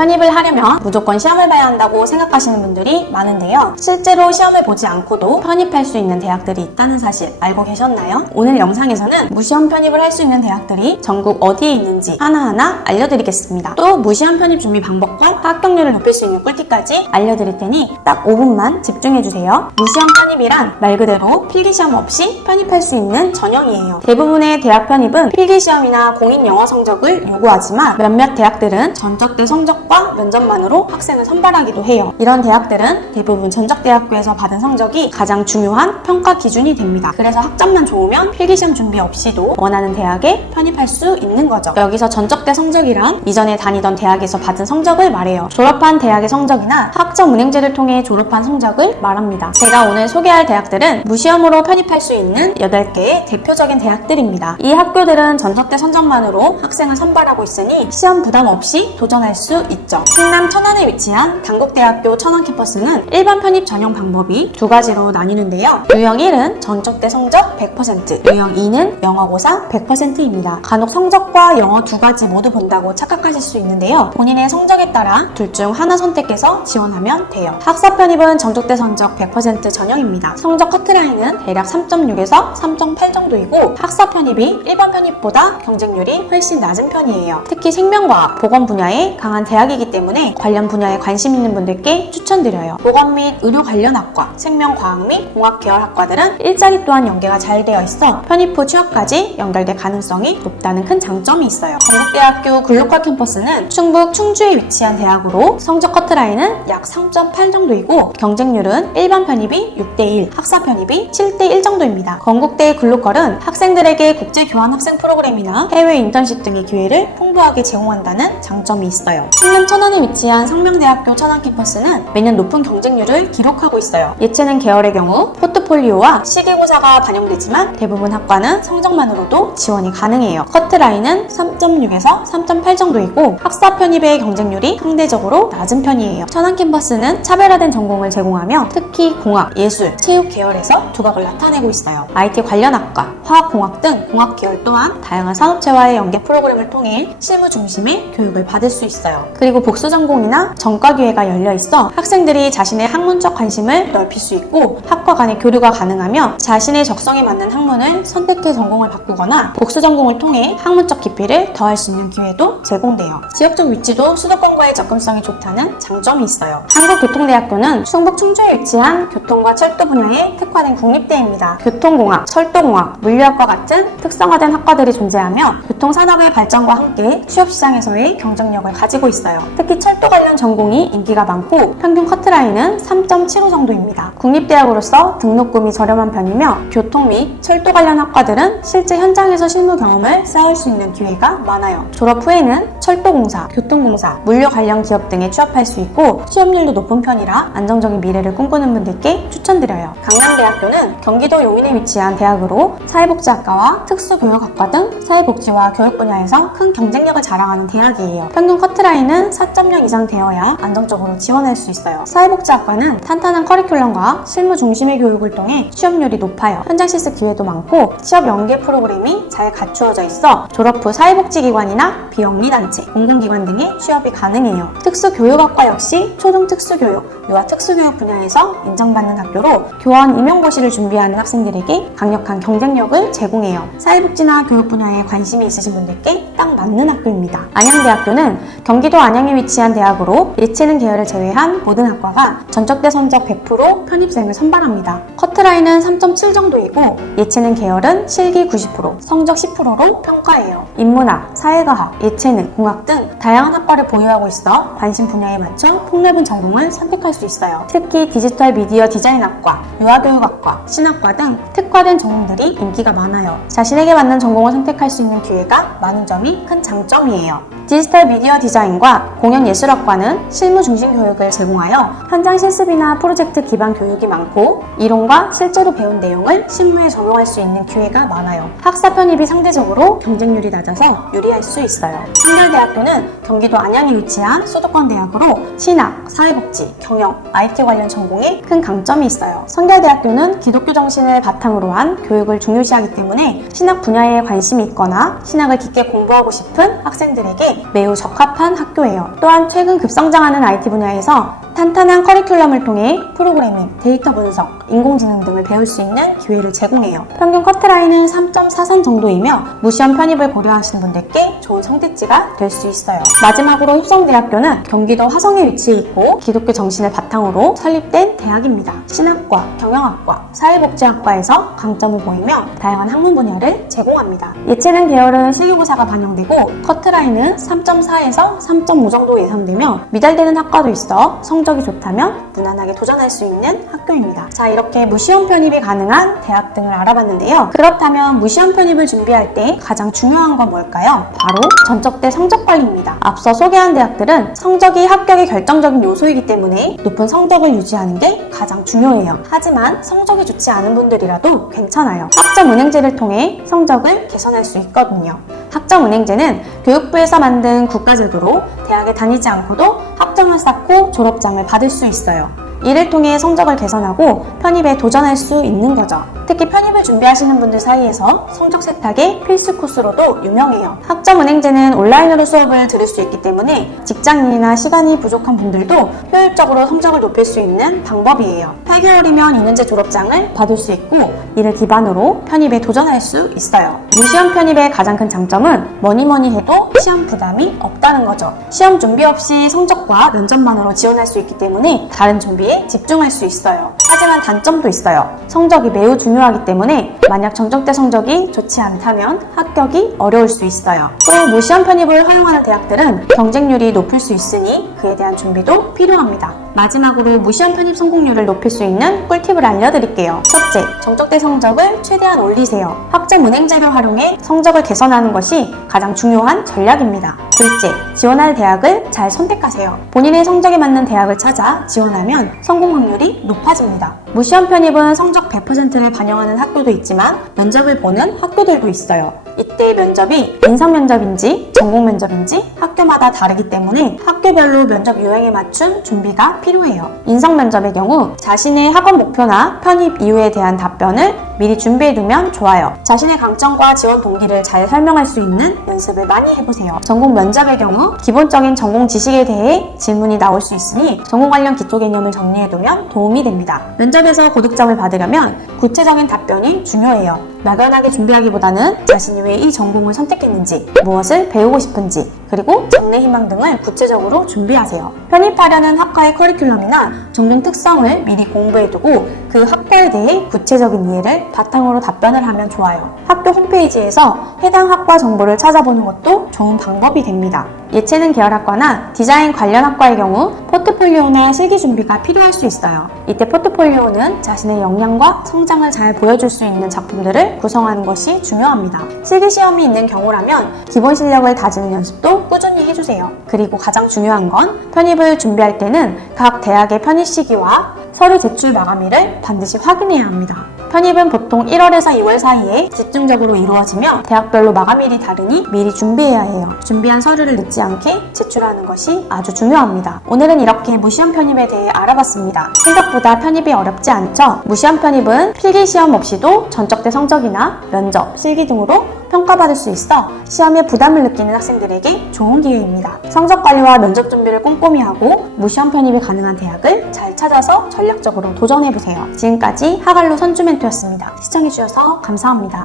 편입을 하려면 무조건 시험을 봐야 한다고 생각하시는 분들이 많은데요. 실제로 시험을 보지 않고도 편입할 수 있는 대학들이 있다는 사실 알고 계셨나요? 오늘 영상에서는 무시험 편입을 할 수 있는 대학들이 전국 어디에 있는지 하나하나 알려드리겠습니다. 또 무시험 편입 준비 방법과 합격률을 높일 수 있는 꿀팁까지 알려드릴 테니 딱 5분만 집중해주세요. 무시험 편입이란 말 그대로 필기시험 없이 편입할 수 있는 전형이에요. 대부분의 대학 편입은 필기시험이나 공인 영어 성적을 요구하지만 몇몇 대학들은 전적대 성적과 면접만으로 학생을 선발하기도 해요. 이런 대학들은 대부분 전적대학교에서 받은 성적이 가장 중요한 평가 기준이 됩니다. 그래서 학점만 좋으면 필기시험 준비 없이도 원하는 대학에 편입할 수 있는 거죠. 여기서 전적대 성적이란 이전에 다니던 대학에서 받은 성적을 말해요. 졸업한 대학의 성적이나 학점 운행제를 통해 졸업한 성적을 말합니다. 제가 오늘 소개할 대학들은 무시험으로 편입할 수 있는 8개의 대표적인 대학들입니다. 이 학교들은 전적대 성적만으로 학생을 선발하고 있으니 시험 부담 없이 도전할 수 있죠. 충남 천안에 위치한 단국대학교 천안 캠퍼스는 일반 편입 전형 방법이 두 가지로 나뉘는데요. 유형 1은 전적대 성적 100%, 유형 2는 영어고사 100%입니다. 간혹 성적과 영어 두 가지 모두 본다고 착각하실 수 있는데요. 본인의 성적에 따라 둘 중 하나 선택해서 지원하면 돼요. 학사 편입은 전적대 성적 100% 전형입니다. 성적 커트라인은 대략 3.6에서 3.8 정도이고 학사 편입이 일반 편입보다 경쟁률이 훨씬 낮은 편이에요. 특히 생명과학, 보건 분야에 강한 대학이기 때문에 관련 분야에 관심 있는 분들께 추천드려요. 보건 및 의료 관련 학과, 생명과학 및 공학 계열 학과들은 일자리 또한 연계가 잘 되어 있어 편입 후 취업까지 연결될 가능성이 높다는 큰 장점이 있어요. 건국대학교 글로컬 캠퍼스는 충북 충주에 위치한 대학으로 성적 커트라인은 약 3.8 정도이고 경쟁률은 일반 편입이 6대1, 학사 편입이 7대1 정도입니다. 건국대 글로컬은 학생들에게 국제 교환 학생 프로그램이나 해외 인턴십 등의 기회를 풍부하게 제공한다는 장점이 있어요. 충남 천안에 위치한 상명대학교 천안 캠퍼스는 매년 높은 경쟁률을 기록하고 있어요. 예체능 계열의 경우 포트폴리오와 시기고사가 반영되지만 대부분 학과는 성적만으로도 지원이 가능해요. 커트라인은 3.6에서 3.8 정도이고 학사 편입의 경쟁률이 상대적으로 낮은 편이에요. 천안 캠퍼스는 차별화된 전공을 제공하며 특히 공학, 예술, 체육 계열에서 두각을 나타내고 있어요. IT 관련 학과, 화학공학 등 공학 계열 또한 다양한 산업체와의 연계 프로그램을 통해 실무 중심의 교육을 받을 수 있어요. 그리고 복수 전공이나 전과 기회가 열려 있어 학생들이 자신의 학문적 관심을 넓힐 수 있고 학과 간의 교류가 가능하며 자신의 적성에 맞는 학문을 선택해 전공을 바꾸거나 복수 전공을 통해 학문적 깊이를 더할 수 있는 기회도 제공돼요. 지역적 위치도 수도권과의 접근성이 좋다는 장점이 있어요. 한국교통대학교는 충북 충주에 위치한 교통과 철도 분야에 특화된 국립대입니다. 교통공학, 철도공학, 물리학과 같은 특성화된 학과들이 존재하며 교통산업의 발전과 함께 취업시장에서의 경쟁력을 가지고 있어요. 특히 철도 관련 전공이 인기가 많고 평균 커트라인은 3.75 정도입니다. 국립대학으로서 등록금이 저렴한 편이며 교통 및 철도 관련 학과들은 실제 현장에서 실무 경험을 쌓을 수 있는 기회가 많아요. 졸업 후에는 철도공사, 교통공사, 물류 관련 기업 등에 취업할 수 있고 취업률도 높은 편이라 안정적인 미래를 꿈꾸는 분들께 추천드려요. 강남대학교는 경기도 용인에 위치한 대학으로 사회복지학과와 특수교육학과 등 사회복지와 교육 분야에서 큰 경쟁력을 자랑하는 대학이에요. 평균 커트라인은 4.0 이상 되어야 안정적으로 지원할 수 있어요. 사회복지학과는 탄탄한 커리큘럼과 실무 중심의 교육을 통해 취업률이 높아요. 현장 실습 기회도 많고 취업 연계 프로그램이 잘 갖추어져 있어 졸업 후 사회복지기관이나 비영리단체, 공공기관 등의 취업이 가능해요. 특수교육학과 역시 초등 특수교육, 유아 특수교육 분야에서 인정받는 학교로 교원 임용고시를 준비하는 학생들에게 강력한 경쟁력을 제공해요. 사회복지나 교육 분야에 관심이 있으신 분들께 딱 맞는 학교입니다. 안양대학교는 경기도 안양에 위치한 대학으로 예체능 계열을 제외한 모든 학과가 전적대 성적 100% 편입생을 선발합니다. 커트라인은 3.7 정도이고 예체능 계열은 실기 90%, 성적 10%로 평가해요. 인문학, 사회과학, 예체능, 공학 등 다양한 학과를 보유하고 있어 관심 분야에 맞춰 폭넓은 전공을 선택할 수 있어요. 특히 디지털 미디어 디자인학과, 유아교육학과, 신학과 등 특화된 전공들이 인기가 많아요. 자신에게 맞는 전공을 선택할 수 있는 기회가 많은 점이 큰 장점이에요. 디지털 미디어 디자인과 공연예술학과는 실무 중심 교육을 제공하여 현장 실습이나 프로젝트 기반 교육이 많고 이론과 실제로 배운 내용을 실무에 적용할 수 있는 기회가 많아요. 학사 편입이 상대적으로 경쟁률이 낮아서 유리할 수 있어요. 성결대학교는 경기도 안양에 위치한 수도권 대학으로 신학, 사회복지, 경영, IT 관련 전공에 큰 강점이 있어요. 성결대학교는 기독교 정신을 바탕으로 한 교육을 중요시하기 때문에 신학 분야에 관심이 있거나 신학을 깊게 공부하고 싶은 학생들에게 매우 적합한 학교예요. 필요해요. 또한 최근 급성장하는 IT 분야에서 탄탄한 커리큘럼을 통해 프로그래밍, 데이터 분석, 인공지능 등을 배울 수 있는 기회를 제공해요. 평균 커트라인은 3.43 정도이며 무시험 편입을 고려하시는 분들께 좋은 선택지가 될 수 있어요. 마지막으로 휘성대학교는 경기도 화성에 위치해 있고 기독교 정신을 바탕으로 설립된 대학입니다. 신학과, 경영학과, 사회복지학과에서 강점을 보이며 다양한 학문 분야를 제공합니다. 예체능 계열은 실기고사가 반영되고 커트라인은 3.4에서 3.5 정도 예상되며 미달되는 학과도 있어 성적이 좋다면 무난하게 도전할 수 있는 학교입니다. 자, 이렇게 무시험 편입이 가능한 대학 등을 알아봤는데요. 그렇다면 무시험 편입을 준비할 때 가장 중요한 건 뭘까요? 바로 전적대 성적 관리입니다. 앞서 소개한 대학들은 성적이 합격의 결정적인 요소이기 때문에 높은 성적을 유지하는 게 가장 중요해요. 하지만 성적이 좋지 않은 분들이라도 괜찮아요. 학점은행제를 통해 성적을 개선할 수 있거든요. 학점은행제는 교육부에서 만든 국가제도로 대학에 다니지 않고도 학점을 쌓고 졸업장을 받을 수 있어요. 이를 통해 성적을 개선하고 편입에 도전할 수 있는 거죠. 특히 편입을 준비하시는 분들 사이에서 성적 세탁의 필수 코스로도 유명해요. 학점은행제는 온라인으로 수업을 들을 수 있기 때문에 직장인이나 시간이 부족한 분들도 효율적으로 성적을 높일 수 있는 방법이에요. 8개월이면 2년제 졸업장을 받을 수 있고 이를 기반으로 편입에 도전할 수 있어요. 무시험 편입의 가장 큰 장점은 뭐니 해도 시험 부담이 없다는 거죠. 시험 준비 없이 성적과 면접만으로 지원할 수 있기 때문에 다른 준비에 집중할 수 있어요. 하지만 단점도 있어요. 성적이 매우 중요하기 때문에 만약 전적대 성적이 좋지 않다면 합격이 어려울 수 있어요. 또 무시험 편입을 허용하는 대학들은 경쟁률이 높을 수 있으니 그에 대한 준비도 필요합니다. 마지막으로 무시험 편입 성공률을 높일 수 있는 꿀팁을 알려드릴게요. 첫째, 전적대 성적을 최대한 올리세요. 학점은행제를 활용해 성적을 개선하는 것이 가장 중요한 전략입니다. 둘째, 지원할 대학을 잘 선택하세요. 본인의 성적에 맞는 대학을 찾아 지원하면 성공 확률이 높아집니다. 무시험 편입은 성적 100%를 반영하는 학교도 있지만 면접을 보는 학교들도 있어요. 이때 면접이 인성 면접인지 전공 면접인지 학교마다 다르기 때문에 학교별로 면접 유형에 맞춘 준비가 필요해요. 인성 면접의 경우 자신의 학업 목표나 편입 이유에 대한 답변을 미리 준비해두면 좋아요. 자신의 강점과 지원 동기를 잘 설명할 수 있는 연습을 많이 해보세요. 전공 면접의 경우 기본적인 전공 지식에 대해 질문이 나올 수 있으니 전공 관련 기초 개념을 정리해두면 도움이 됩니다. 면접에서 고득점을 받으려면 구체적인 답변이 중요해요. 막연하게 준비하기보다는 자신이 왜 이 전공을 선택했는지, 무엇을 배우고 싶은지, 그리고 장래 희망 등을 구체적으로 준비하세요. 편입하려는 학과의 커리큘럼이나 전공 특성을 미리 공부해두고 그 학과에 대해 구체적인 이해를 바탕으로 답변을 하면 좋아요. 학교 홈페이지에서 해당 학과 정보를 찾아보는 것도 좋은 방법이 됩니다. 예체능 계열학과나 디자인 관련 학과의 경우 포트폴리오나 실기 준비가 필요할 수 있어요. 이때 포트폴리오는 자신의 역량과 성장을 잘 보여줄 수 있는 작품들을 구성하는 것이 중요합니다. 실기 시험이 있는 경우라면 기본 실력을 다지는 연습도 꾸준히 해주세요. 그리고 가장 중요한 건 편입을 준비할 때는 각 대학의 편입 시기와 서류 제출 마감일을 반드시 확인해야 합니다. 편입은 보통 1월에서 2월 사이에 집중적으로 이루어지며 대학별로 마감일이 다르니 미리 준비해야 해요. 준비한 서류를 늦지 않게 제출하는 것이 아주 중요합니다. 오늘은 이렇게 무시험 편입에 대해 알아봤습니다. 생각보다 편입이 어렵지 않죠? 무시험 편입은 필기시험 없이도 전적대 성적이나 면접, 실기 등으로 평가받을 수 있어 시험에 부담을 느끼는 학생들에게 좋은 기회입니다. 성적 관리와 면접 준비를 꼼꼼히 하고 무시험 편입이 가능한 대학을 잘 찾아서 전략적으로 도전해보세요. 지금까지 하갈로 선주멘토였습니다. 시청해주셔서 감사합니다.